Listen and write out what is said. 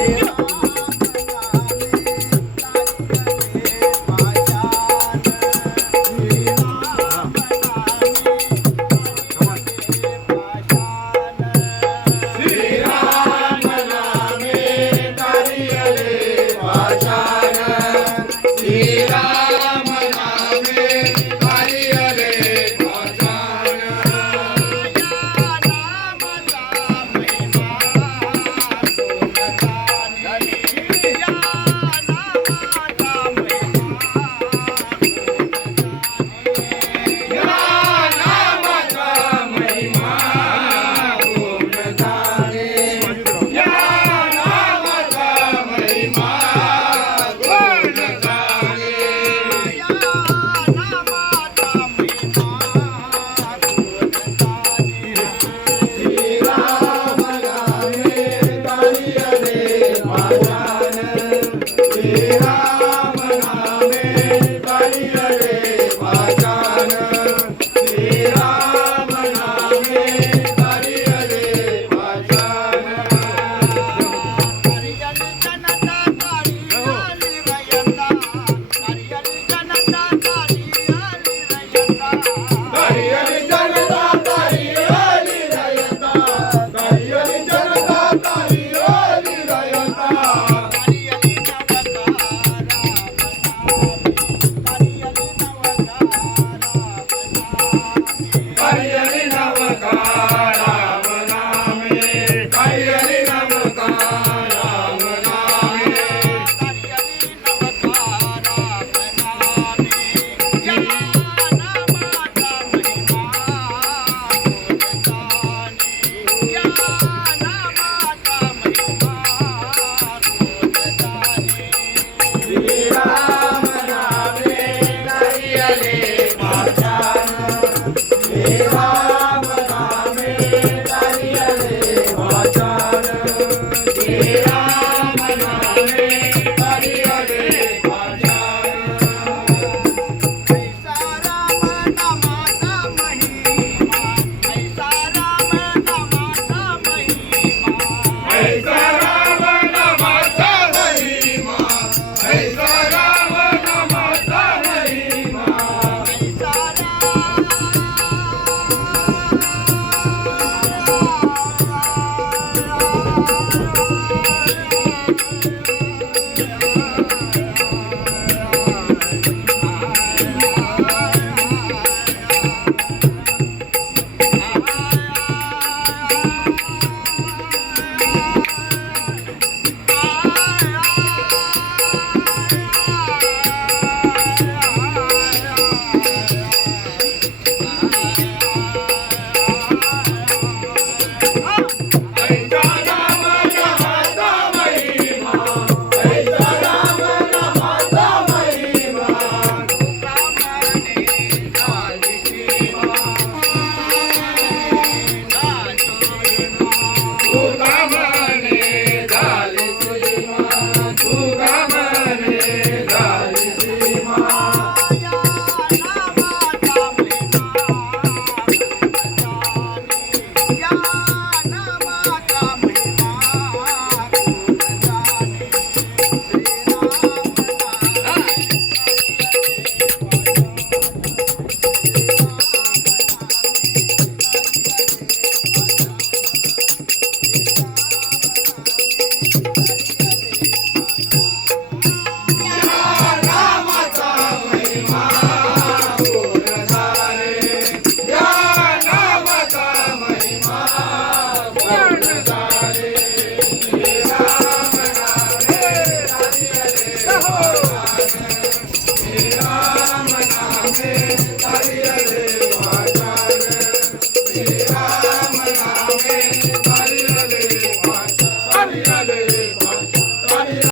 哎呀！Thank you. Bye.